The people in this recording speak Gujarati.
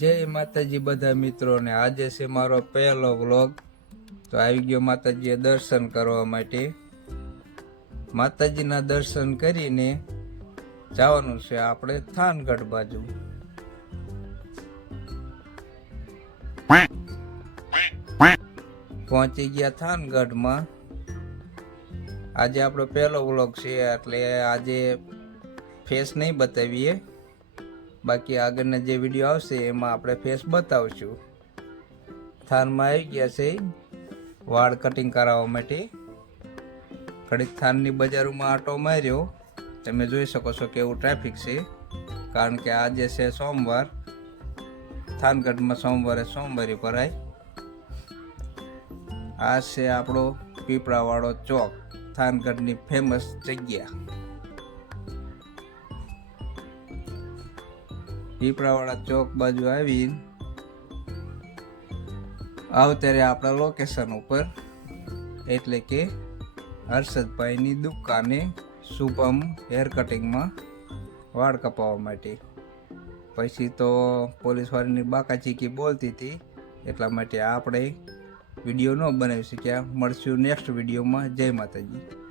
જય માતાજી બધા મિત્રોને। આજે છે મારો પહેલો વ્લોગ। તો આવી ગયો માતાજીએ દર્શન કરવા માટે। માતાજીના દર્શન કરીને જવાનું છે આપણે થાનગઢ બાજુ। પહોંચી ગયા થાનગઢમાં। આજે આપણો પહેલો વ્લોગ છે એટલે આજે ફેસ નહીં બતાવીએ, બાકી આગળના જે વિડીયો આવશે એમાં આપણે ફેસ બતાવશું। થાનમાં આવી ગયા છે વાળ કટિંગ કરાવવા માટે। ઘડીક થાનની બજારોમાં આટો માર્યો। તમે જોઈ શકો છો કેવું ટ્રાફિક છે, કારણ કે આજે છે સોમવાર। થાનગઢમાં સોમવારે સોમવારી ભરાય। આ છે આપણો પીપળાવાળો ચોક, થાનગઢની ફેમસ જગ્યા। પીપળાવાળા ચોક બાજુ આવી ત્યારે આપણા લોકેશન ઉપર, એટલે કે હર્ષદભાઈની દુકાને શુભમ હેર કટિંગમાં વાળ કપાવવા માટે। પછી તો પોલીસવાળાની બાકાચીકી બોલતી હતી, એટલા માટે આપણે વિડીયો ન બનાવી શક્યા। મળશું નેક્સ્ટ વિડીયોમાં। જય માતાજી।